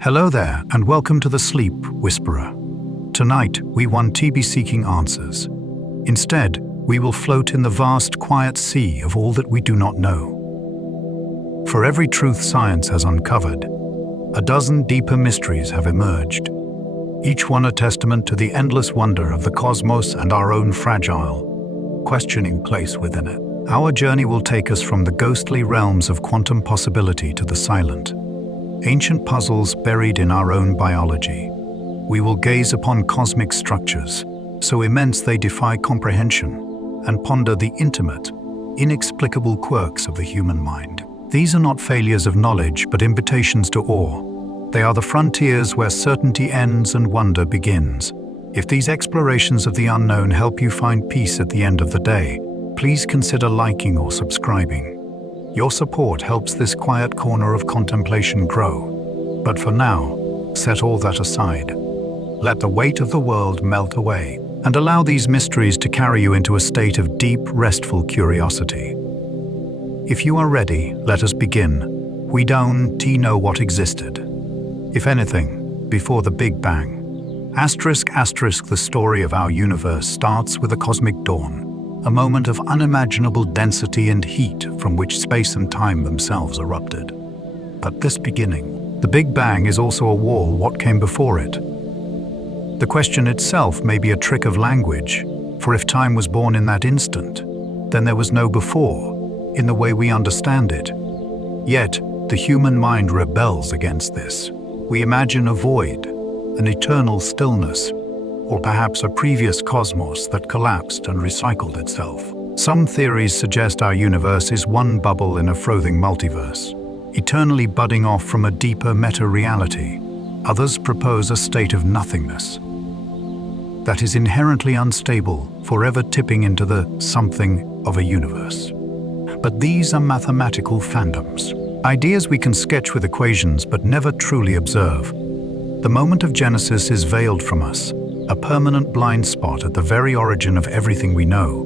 Hello there, and welcome to the Sleep Whisperer. Tonight, we won't be seeking answers. Instead, we will float in the vast, quiet sea of all that we do not know. For every truth science has uncovered, a dozen deeper mysteries have emerged, each one a testament to the endless wonder of the cosmos and our own fragile, questioning place within it. Our journey will take us from the ghostly realms of quantum possibility to the silent, ancient puzzles buried in our own biology. We will gaze upon cosmic structures, so immense they defy comprehension, and ponder the intimate, inexplicable quirks of the human mind. These are not failures of knowledge, but invitations to awe. They are the frontiers where certainty ends and wonder begins. If these explorations of the unknown help you find peace at the end of the day, please consider liking or subscribing. Your support helps this quiet corner of contemplation grow. But for now, set all that aside. Let the weight of the world melt away, and allow these mysteries to carry you into a state of deep, restful curiosity. If you are ready, let us begin. We don't know what existed, if anything, before the Big Bang. The story of our universe starts with a cosmic dawn, a moment of unimaginable density and heat from which space and time themselves erupted. But this beginning, the Big Bang, is also a wall. What came before it? The question itself may be a trick of language, for if time was born in that instant, then there was no before, in the way we understand it. Yet, the human mind rebels against this. We imagine a void, an eternal stillness, or perhaps a previous cosmos that collapsed and recycled itself. Some theories suggest our universe is one bubble in a frothing multiverse, eternally budding off from a deeper meta-reality. Others propose a state of nothingness that is inherently unstable, forever tipping into the something of a universe. But these are mathematical phantoms, ideas we can sketch with equations but never truly observe. The moment of Genesis is veiled from us, a permanent blind spot at the very origin of everything we know.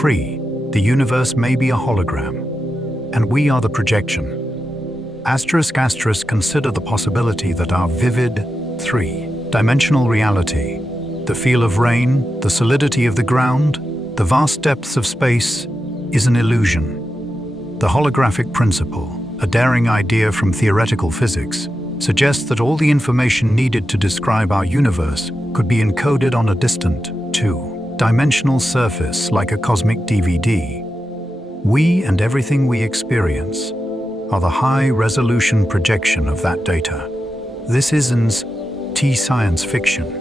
Free, the universe may be a hologram, and we are the projection. Consider the possibility that our vivid, three-dimensional reality, the feel of rain, the solidity of the ground, the vast depths of space, is an illusion. The holographic principle, a daring idea from theoretical physics, suggests that all the information needed to describe our universe could be encoded on a distant, two-dimensional surface like a cosmic DVD. We and everything we experience are the high-resolution projection of that data. This isn't science fiction,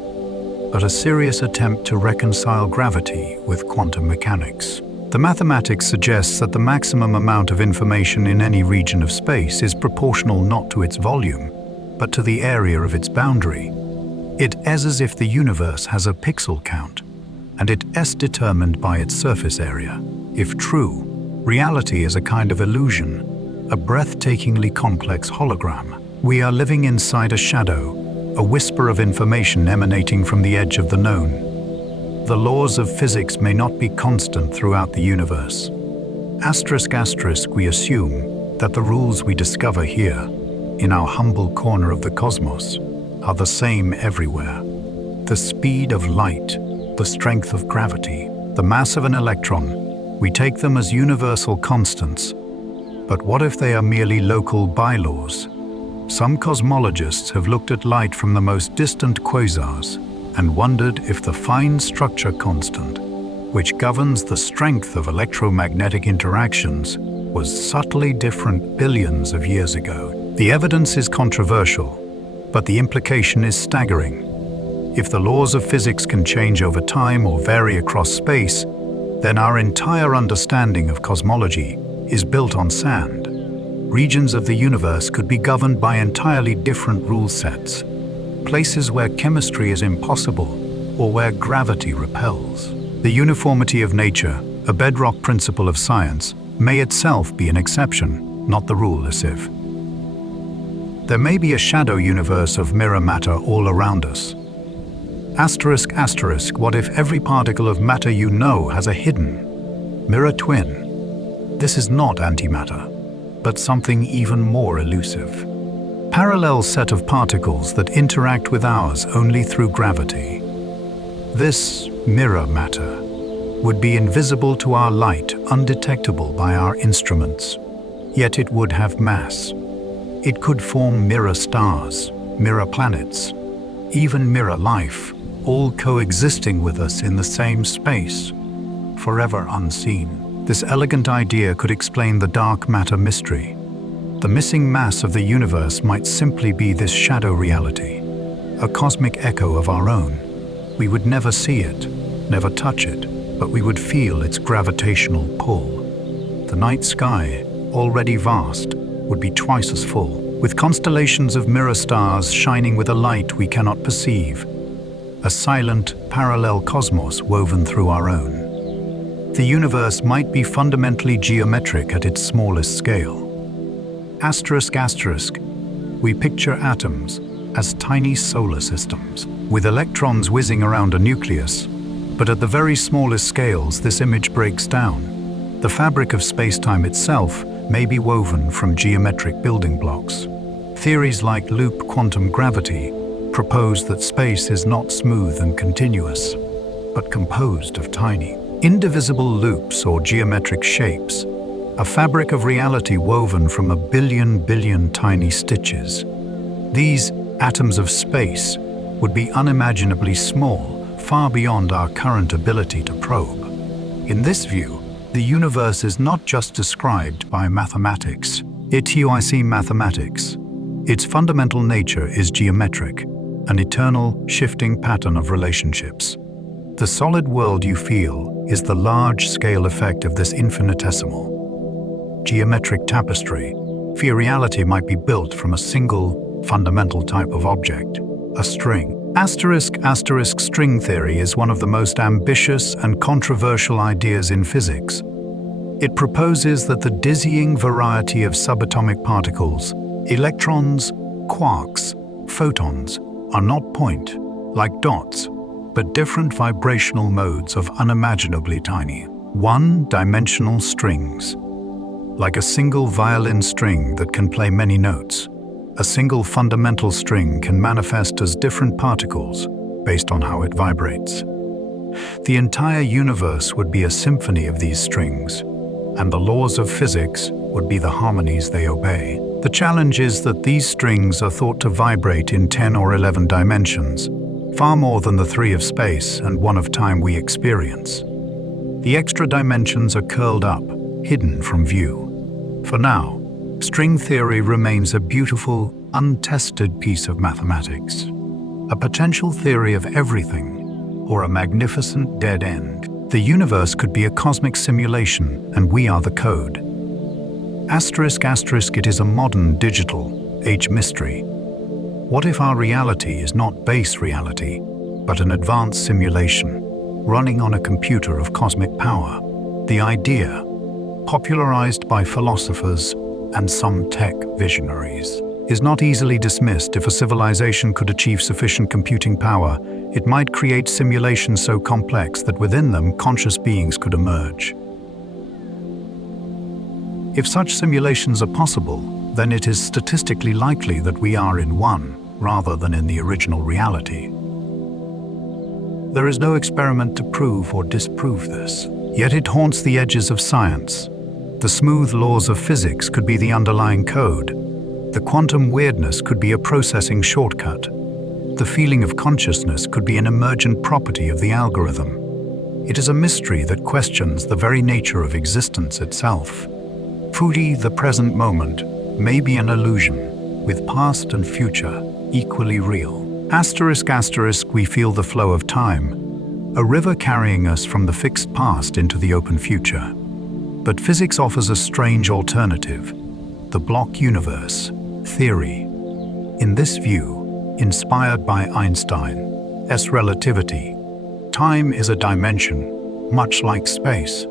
but a serious attempt to reconcile gravity with quantum mechanics. The mathematics suggests that the maximum amount of information in any region of space is proportional not to its volume, but to the area of its boundary. It is as if the universe has a pixel count, and it is determined by its surface area. If true, reality is a kind of illusion, a breathtakingly complex hologram. We are living inside a shadow, a whisper of information emanating from the edge of the known. The laws of physics may not be constant throughout the universe. We assume that the rules we discover here, in our humble corner of the cosmos, are the same everywhere. The speed of light, the strength of gravity, the mass of an electron, we take them as universal constants. But what if they are merely local bylaws? Some cosmologists have looked at light from the most distant quasars and wondered if the fine structure constant, which governs the strength of electromagnetic interactions, was subtly different billions of years ago. The evidence is controversial, but the implication is staggering. If the laws of physics can change over time or vary across space, then our entire understanding of cosmology is built on sand. Regions of the universe could be governed by entirely different rule sets. Places where chemistry is impossible or where gravity repels. The uniformity of nature, a bedrock principle of science, may itself be an exception, not the rule as if. There may be a shadow universe of mirror matter all around us. What if every particle of matter you know has a hidden mirror twin? This is not antimatter, but something even more elusive. parallel set of particles that interact with ours only through gravity. This mirror matter would be invisible to our light, undetectable by our instruments, yet it would have mass. It could form mirror stars, mirror planets, even mirror life, all coexisting with us in the same space, forever unseen. This elegant idea could explain the dark matter mystery. The missing mass of the universe might simply be this shadow reality, a cosmic echo of our own. We would never see it, never touch it, but we would feel its gravitational pull. The night sky, already vast, would be twice as full, with constellations of mirror stars shining with a light we cannot perceive, a silent, parallel cosmos woven through our own. The universe might be fundamentally geometric at its smallest scale. Asterisk, asterisk, we picture atoms as tiny solar systems, with electrons whizzing around a nucleus. But at the very smallest scales, this image breaks down. The fabric of space-time itself may be woven from geometric building blocks. Theories like loop quantum gravity propose that space is not smooth and continuous, but composed of tiny, indivisible loops or geometric shapes, a fabric of reality woven from a billion tiny stitches. These atoms of space would be unimaginably small, far beyond our current ability to probe. In this view, the universe is not just described by mathematics. Mathematics. Its fundamental nature is geometric, an eternal, shifting pattern of relationships. The solid world you feel is the large-scale effect of this infinitesimal, geometric tapestry. For reality might be built from a single, fundamental type of object, a string. Asterisk, asterisk, string theory is one of the most ambitious and controversial ideas in physics. It proposes that the dizzying variety of subatomic particles, electrons, quarks, photons, are not point, like dots, but different vibrational modes of unimaginably tiny, one-dimensional strings. Like a single violin string that can play many notes, a single fundamental string can manifest as different particles based on how it vibrates. The entire universe would be a symphony of these strings, and the laws of physics would be the harmonies they obey. The challenge is that these strings are thought to vibrate in 10 or 11 dimensions, far more than the 3 of space and 1 of time we experience. The extra dimensions are curled up, hidden from view. For now, string theory remains a beautiful, untested piece of mathematics, a potential theory of everything, or a magnificent dead end. The universe could be a cosmic simulation, and we are the code. Asterisk, asterisk, it is a modern digital age mystery. What if our reality is not base reality, but an advanced simulation, running on a computer of cosmic power? The idea, popularized by philosophers and some tech visionaries, is not easily dismissed. If a civilization could achieve sufficient computing power, it might create simulations so complex that within them conscious beings could emerge. If such simulations are possible, then it is statistically likely that we are in one, rather than in the original reality. There is no experiment to prove or disprove this, yet it haunts the edges of science. The smooth laws of physics could be the underlying code. The quantum weirdness could be a processing shortcut. The feeling of consciousness could be an emergent property of the algorithm. It is a mystery that questions the very nature of existence itself. Truly, the present moment may be an illusion, with past and future equally real. Asterisk, asterisk, we feel the flow of time, a river carrying us from the fixed past into the open future. But physics offers a strange alternative, the block universe theory. In this view, inspired by Einstein's relativity, time is a dimension, much like space.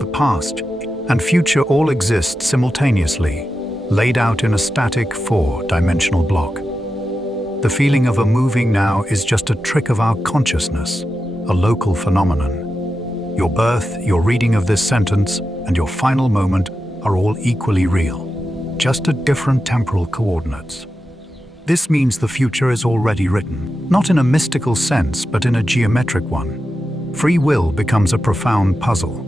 The past and future all exist simultaneously, laid out in a static 4-dimensional block. The feeling of a moving now is just a trick of our consciousness, a local phenomenon. Your birth, your reading of this sentence, and your final moment are all equally real, just at different temporal coordinates. This means the future is already written, not in a mystical sense, but in a geometric one. Free will becomes a profound puzzle.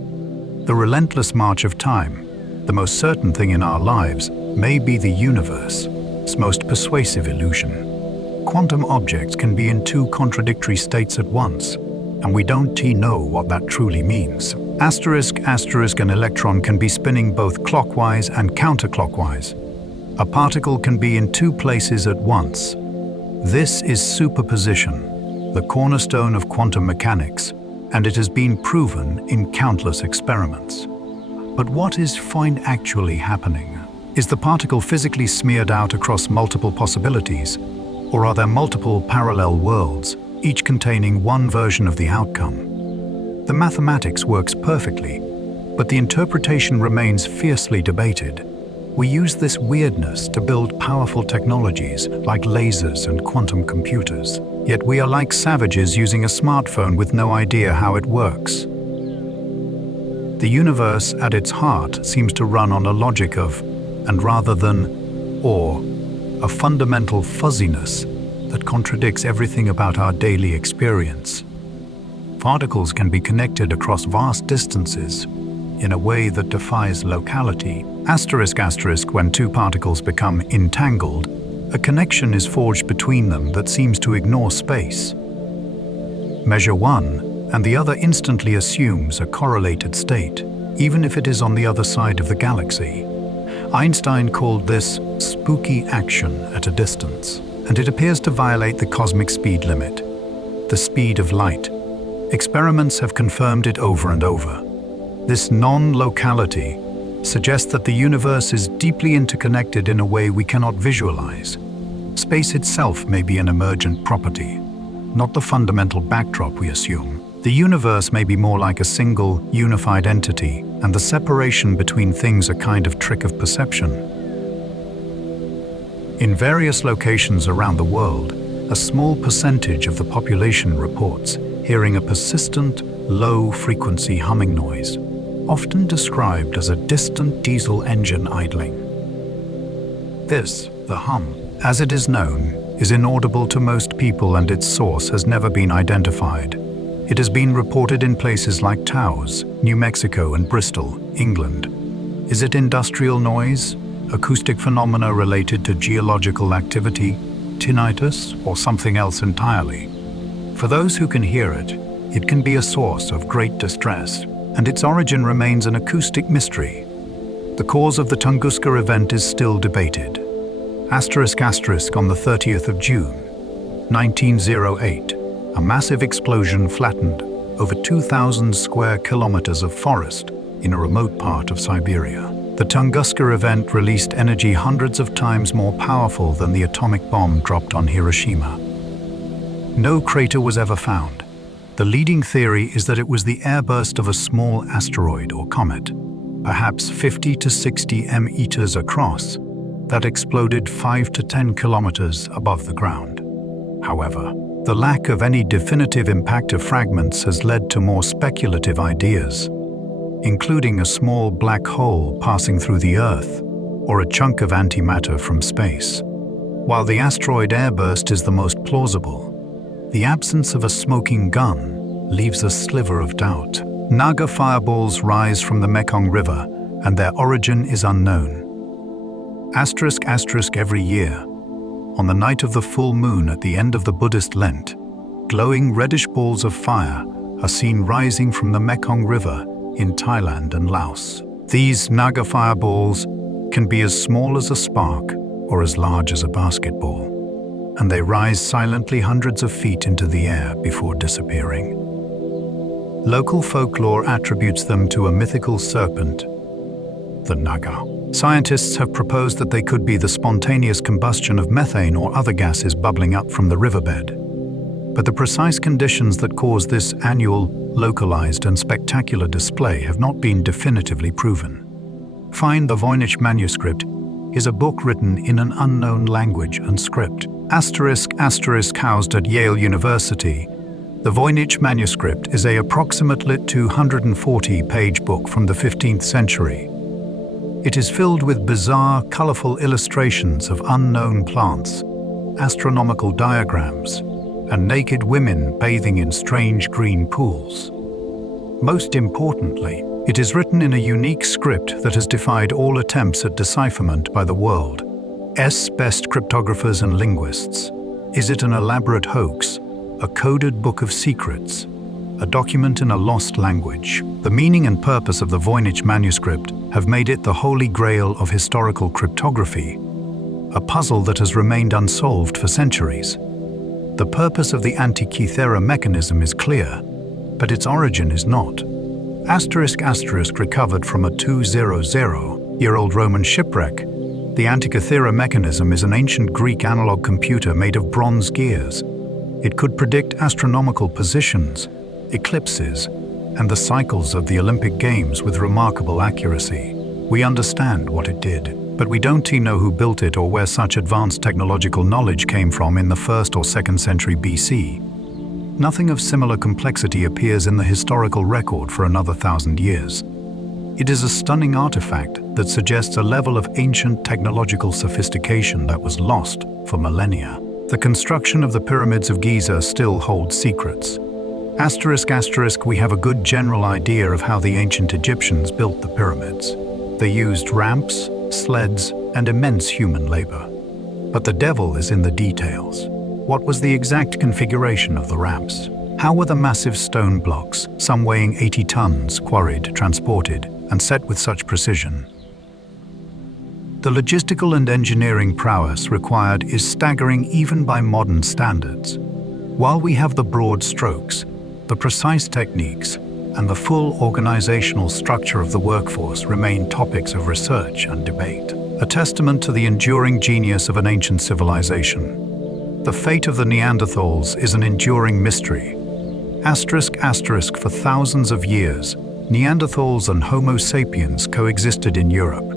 The relentless march of time, the most certain thing in our lives, may be the universe's most persuasive illusion. Quantum objects can be in two contradictory states at once, and we don't know what that truly means. An electron can be spinning both clockwise and counterclockwise. A particle can be in two places at once. This is superposition, the cornerstone of quantum mechanics, and it has been proven in countless experiments. But what is actually happening? Is the particle physically smeared out across multiple possibilities, or are there multiple parallel worlds, each containing one version of the outcome? The mathematics works perfectly, but the interpretation remains fiercely debated. We use this weirdness to build powerful technologies like lasers and quantum computers. Yet we are like savages using a smartphone with no idea how it works. The universe at its heart seems to run on a logic of, and rather than, or, a fundamental fuzziness that contradicts everything about our daily experience. Particles can be connected across vast distances in a way that defies locality. When two particles become entangled, a connection is forged between them that seems to ignore space. Measure one, and the other instantly assumes a correlated state, even if it is on the other side of the galaxy. Einstein called this spooky action at a distance, and it appears to violate the cosmic speed limit, the speed of light. Experiments have confirmed it over and over. This non-locality suggests that the universe is deeply interconnected in a way we cannot visualize. Space itself may be an emergent property, not the fundamental backdrop we assume. The universe may be more like a single, unified entity, and the separation between things a kind of trick of perception. In various locations around the world, a small percentage of the population reports hearing a persistent, low-frequency humming noise, often described as a distant diesel engine idling. This, the hum, as it is known, is inaudible to most people and its source has never been identified. It has been reported in places like Taos, New Mexico and Bristol, England. Is it industrial noise, acoustic phenomena related to geological activity, tinnitus, or something else entirely? For those who can hear it, it can be a source of great distress, and its origin remains an acoustic mystery. The cause of the Tunguska event is still debated. On the 30th of June, 1908, a massive explosion flattened over 2,000 square kilometers of forest in a remote part of Siberia. The Tunguska event released energy hundreds of times more powerful than the atomic bomb dropped on Hiroshima. No crater was ever found. The leading theory is that it was the airburst of a small asteroid or comet, perhaps 50 to 60 meters across, that exploded 5 to 10 kilometers above the ground. However, the lack of any definitive impact of fragments has led to more speculative ideas, including a small black hole passing through the Earth or a chunk of antimatter from space. While the asteroid airburst is the most plausible, the absence of a smoking gun leaves a sliver of doubt. Naga fireballs rise from the Mekong River, and their origin is unknown. Every year, on the night of the full moon at the end of the Buddhist Lent, glowing reddish balls of fire are seen rising from the Mekong River in Thailand and Laos. These Naga fireballs can be as small as a spark or as large as a basketball, and they rise silently hundreds of feet into the air before disappearing. Local folklore attributes them to a mythical serpent, the Naga. Scientists have proposed that they could be the spontaneous combustion of methane or other gases bubbling up from the riverbed. But the precise conditions that cause this annual, localized and spectacular display have not been definitively proven. Find the Voynich manuscript is a book written in an unknown language and script. Housed at Yale University, the Voynich manuscript is an approximately 240-page book from the 15th century. It is filled with bizarre, colorful illustrations of unknown plants, astronomical diagrams, and naked women bathing in strange green pools. Most importantly, it is written in a unique script that has defied all attempts at decipherment by the world's best cryptographers and linguists. Is it an elaborate hoax, a coded book of secrets, a document in a lost language? The meaning and purpose of the Voynich manuscript have made it the holy grail of historical cryptography, a puzzle that has remained unsolved for centuries. The purpose of the Antikythera mechanism is clear, but its origin is not. Recovered from a 200-year-old Roman shipwreck, the Antikythera mechanism is an ancient Greek analog computer made of bronze gears. It could predict astronomical positions, eclipses, and the cycles of the Olympic Games with remarkable accuracy. We understand what it did, but we don't know who built it or where such advanced technological knowledge came from in the 1st or 2nd century BC. Nothing of similar complexity appears in the historical record for another 1,000 years. It is a stunning artifact that suggests a level of ancient technological sophistication that was lost for millennia. The construction of the pyramids of Giza still holds secrets. We have a good general idea of how the ancient Egyptians built the pyramids. They used ramps, sleds, and immense human labor. But the devil is in the details. What was the exact configuration of the ramps? How were the massive stone blocks, some weighing 80 tons, quarried, transported, and set with such precision? The logistical and engineering prowess required is staggering even by modern standards. While we have the broad strokes, the precise techniques, and the full organizational structure of the workforce remain topics of research and debate, a testament to the enduring genius of an ancient civilization. The fate of the Neanderthals is an enduring mystery. For thousands of years, Neanderthals and Homo sapiens coexisted in Europe.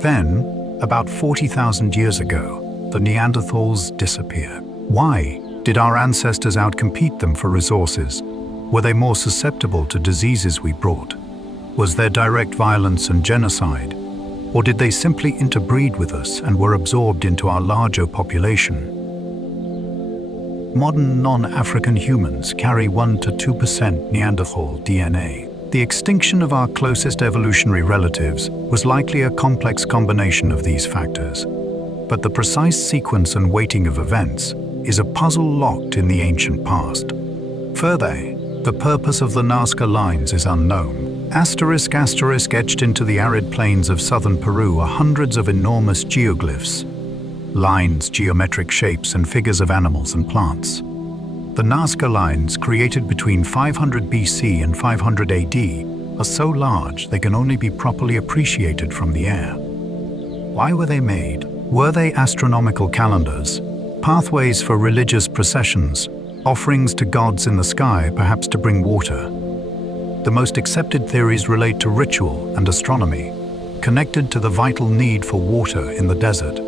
Then, about 40,000 years ago, the Neanderthals disappeared. Why? Did our ancestors outcompete them for resources? Were they more susceptible to diseases we brought? Was there direct violence and genocide? Or did they simply interbreed with us and were absorbed into our larger population? Modern non-African humans carry 1 to 2% Neanderthal DNA. The extinction of our closest evolutionary relatives was likely a complex combination of these factors. But the precise sequence and weighting of events is a puzzle locked in the ancient past. Further, the purpose of the Nazca lines is unknown. Etched into the arid plains of southern Peru are hundreds of enormous geoglyphs. Lines, geometric shapes, and figures of animals and plants. The Nazca lines, created between 500 BC and 500 AD, are so large they can only be properly appreciated from the air. Why were they made? Were they astronomical calendars, pathways for religious processions, offerings to gods in the sky, perhaps to bring water? The most accepted theories relate to ritual and astronomy, connected to the vital need for water in the desert.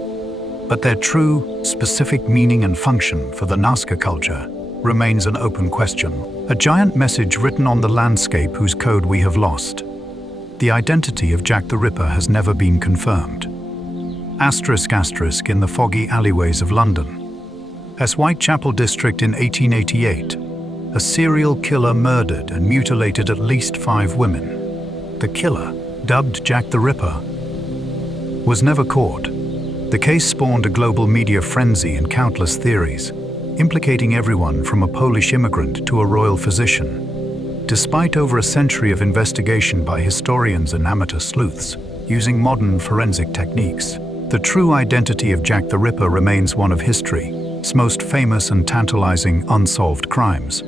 But their true, specific meaning and function for the Nazca culture remains an open question. A giant message written on the landscape whose code we have lost. The identity of Jack the Ripper has never been confirmed. In the foggy alleyways of London. Whitechapel district in 1888, a serial killer murdered and mutilated at least 5 women. The killer, dubbed Jack the Ripper, was never caught. The case spawned a global media frenzy and countless theories, implicating everyone from a Polish immigrant to a royal physician. Despite over a century of investigation by historians and amateur sleuths, using modern forensic techniques, the true identity of Jack the Ripper remains one of history's most famous and tantalizing unsolved crimes.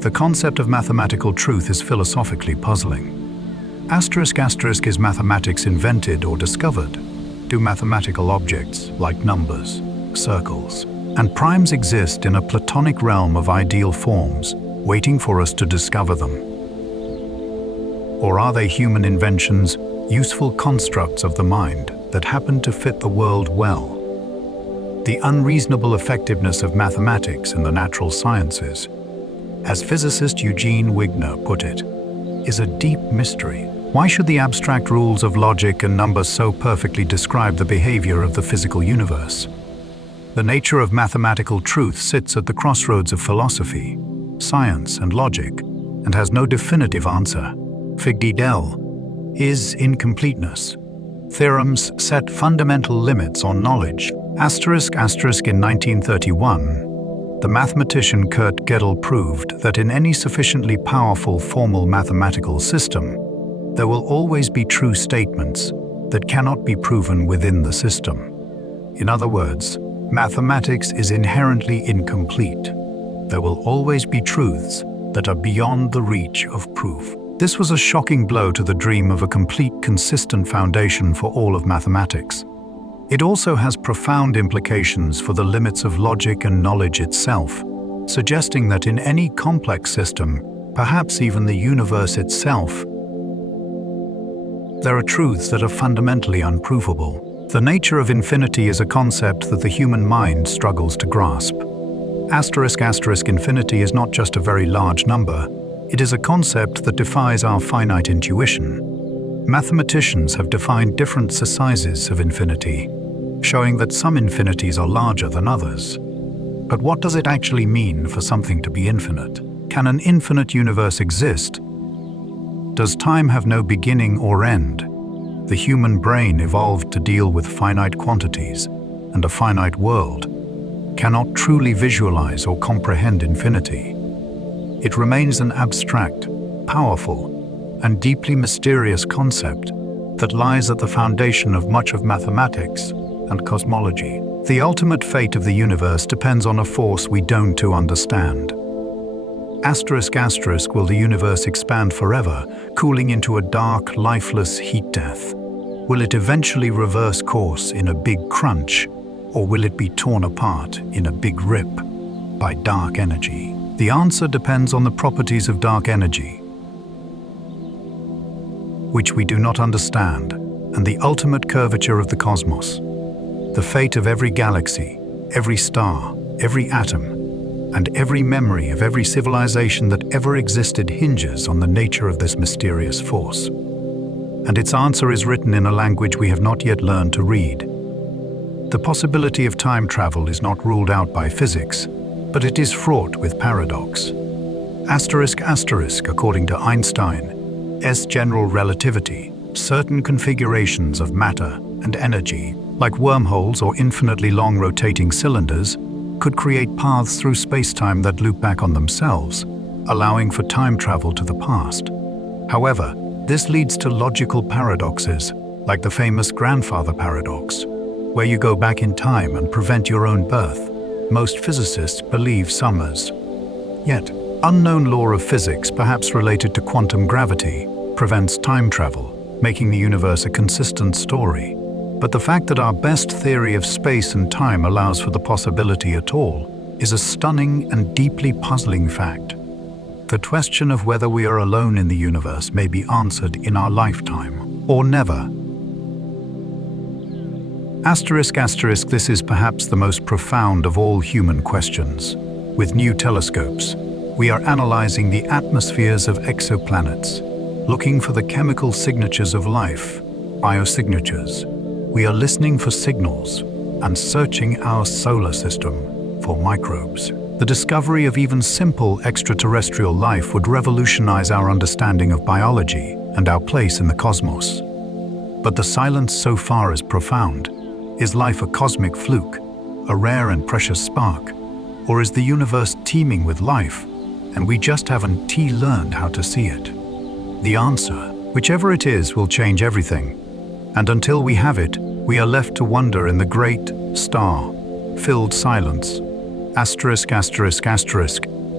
The concept of mathematical truth is philosophically puzzling. Is mathematics invented or discovered? Do mathematical objects, like numbers, circles, and primes exist in a platonic realm of ideal forms, waiting for us to discover them? Or are they human inventions, useful constructs of the mind that happen to fit the world well? The unreasonable effectiveness of mathematics in the natural sciences, as physicist Eugene Wigner put it, is a deep mystery. Why should the abstract rules of logic and numbers so perfectly describe the behavior of the physical universe? The nature of mathematical truth sits at the crossroads of philosophy, science, and logic, and has no definitive answer. Figdel is incompleteness. Theorems set fundamental limits on knowledge. In 1931, the mathematician Kurt Gödel proved that in any sufficiently powerful formal mathematical system, there will always be true statements that cannot be proven within the system. In other words, mathematics is inherently incomplete. There will always be truths that are beyond the reach of proof. This was a shocking blow to the dream of a complete, consistent foundation for all of mathematics. It also has profound implications for the limits of logic and knowledge itself, suggesting that in any complex system, perhaps even the universe itself, there are truths that are fundamentally unprovable. The nature of infinity is a concept that the human mind struggles to grasp. Infinity is not just a very large number, it is a concept that defies our finite intuition. Mathematicians have defined different sizes of infinity, showing that some infinities are larger than others. But what does it actually mean for something to be infinite? Can an infinite universe exist? Does time have no beginning or end? The human brain evolved to deal with finite quantities, and a finite world cannot truly visualize or comprehend infinity. It remains an abstract, powerful, and deeply mysterious concept that lies at the foundation of much of mathematics and cosmology. The ultimate fate of the universe depends on a force we don't understand. Will the universe expand forever, cooling into a dark, lifeless heat death? Will it eventually reverse course in a big crunch, or will it be torn apart in a big rip by dark energy? The answer depends on the properties of dark energy, which we do not understand, and the ultimate curvature of the cosmos. The fate of every galaxy, every star, every atom, and every memory of every civilization that ever existed hinges on the nature of this mysterious force. And its answer is written in a language we have not yet learned to read. The possibility of time travel is not ruled out by physics, but it is fraught with paradox. According to Einstein's general relativity, certain configurations of matter and energy, like wormholes or infinitely long rotating cylinders, could create paths through space-time that loop back on themselves, allowing for time travel to the past. However, this leads to logical paradoxes, like the famous grandfather paradox, where you go back in time and prevent your own birth. Most physicists believe Summers. Yet, unknown law of physics, perhaps related to quantum gravity, prevents time travel, making the universe a consistent story. But the fact that our best theory of space and time allows for the possibility at all is a stunning and deeply puzzling fact. The question of whether we are alone in the universe may be answered in our lifetime, or never. This is perhaps the most profound of all human questions. With new telescopes, we are analyzing the atmospheres of exoplanets, looking for the chemical signatures of life, biosignatures. We are listening for signals and searching our solar system for microbes. The discovery of even simple extraterrestrial life would revolutionize our understanding of biology and our place in the cosmos. But the silence so far is profound. Is life a cosmic fluke, a rare and precious spark? Or is the universe teeming with life, and we just haven't learned how to see it? The answer, whichever it is, will change everything. And until we have it, we are left to wonder in the great, star-filled silence.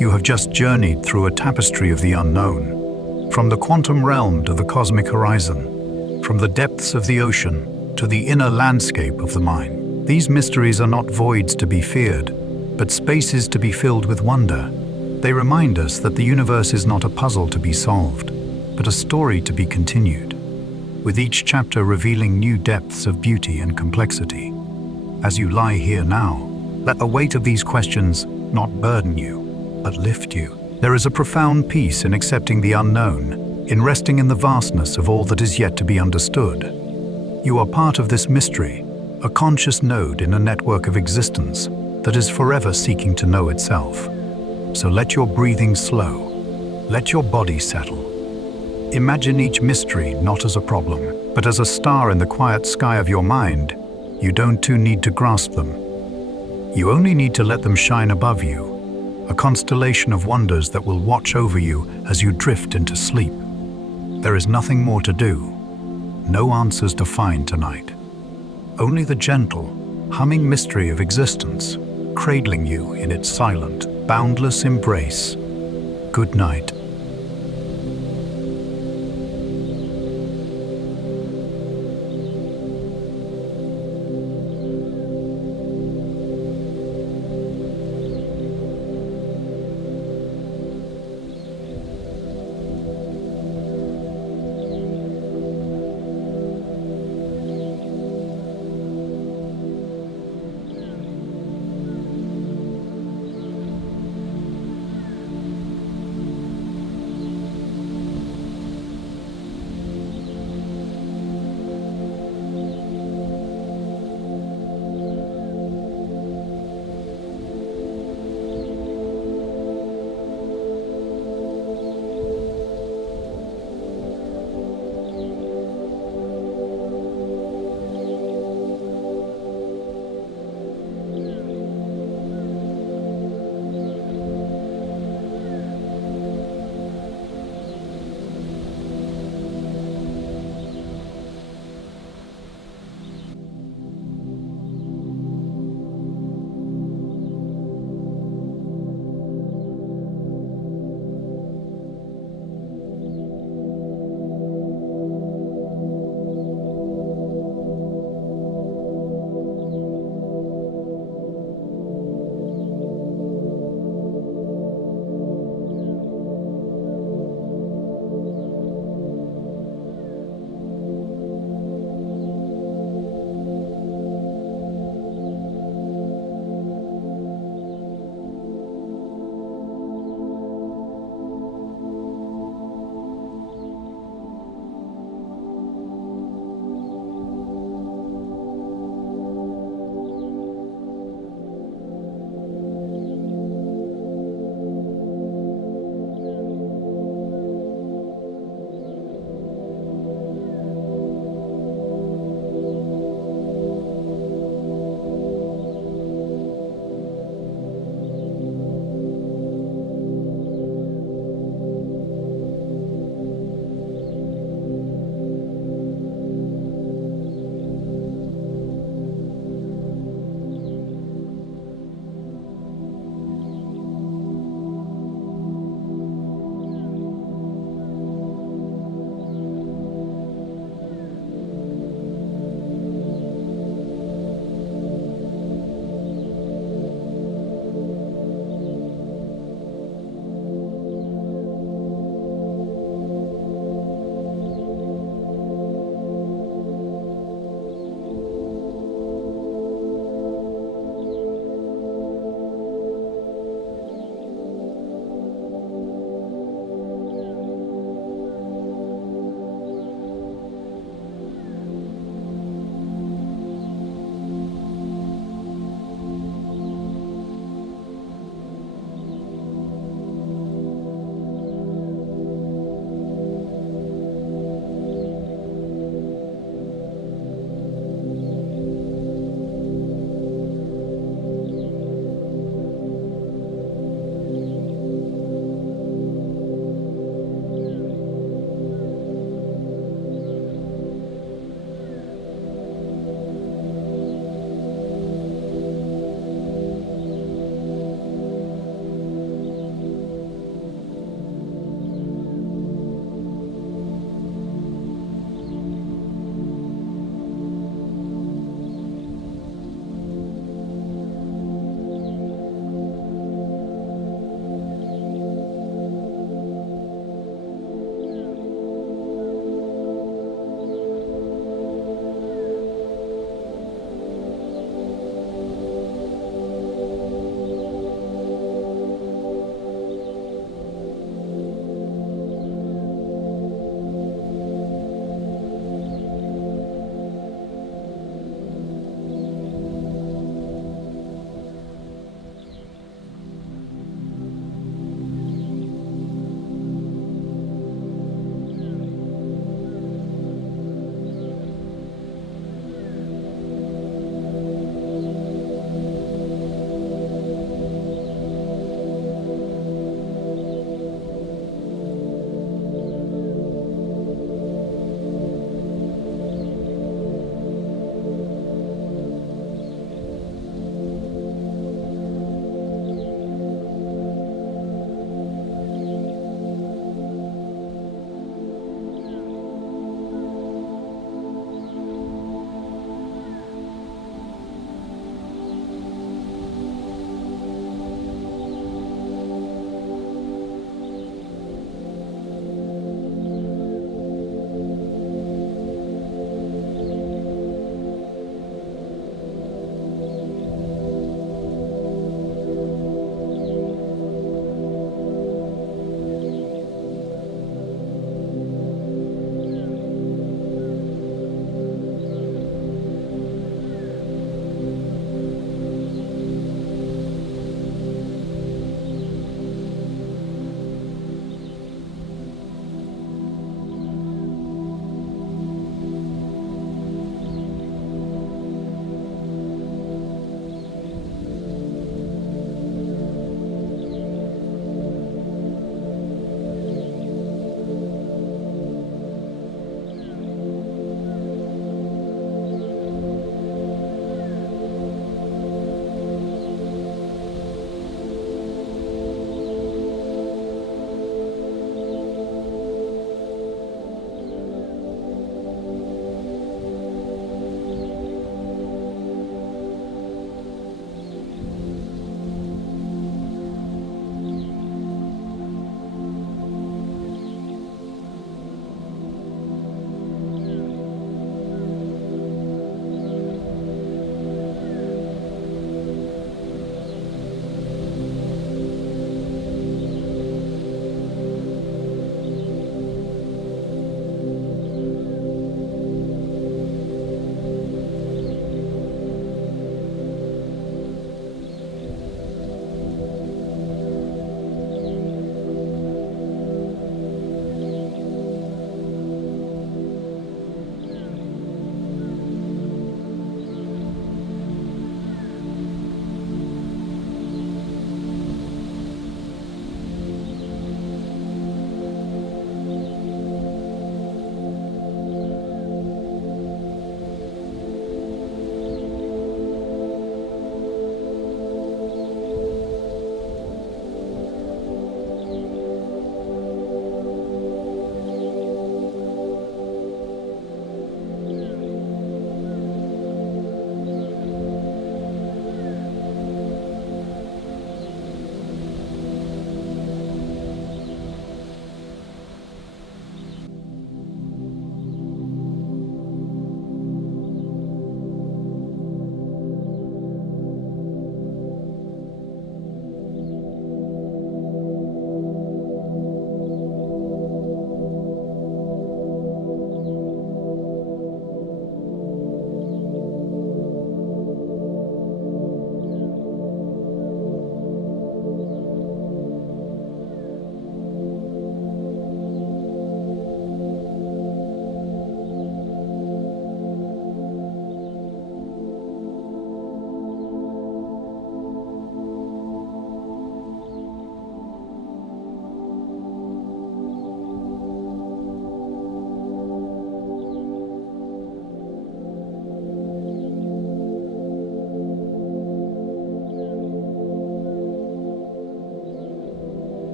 You have just journeyed through a tapestry of the unknown. From the quantum realm to the cosmic horizon, from the depths of the ocean to the inner landscape of the mind. These mysteries are not voids to be feared, but spaces to be filled with wonder. They remind us that the universe is not a puzzle to be solved, but a story to be continued, with each chapter revealing new depths of beauty and complexity. As you lie here now, let the weight of these questions not burden you, but lift you. There is a profound peace in accepting the unknown, in resting in the vastness of all that is yet to be understood. You are part of this mystery, a conscious node in a network of existence that is forever seeking to know itself. So let your breathing slow. Let your body settle. Imagine each mystery not as a problem, but as a star in the quiet sky of your mind. You don't need to grasp them. You only need to let them shine above you, a constellation of wonders that will watch over you as you drift into sleep. There is nothing more to do, no answers to find tonight. Only the gentle, humming mystery of existence, cradling you in its silent, boundless embrace. Good night.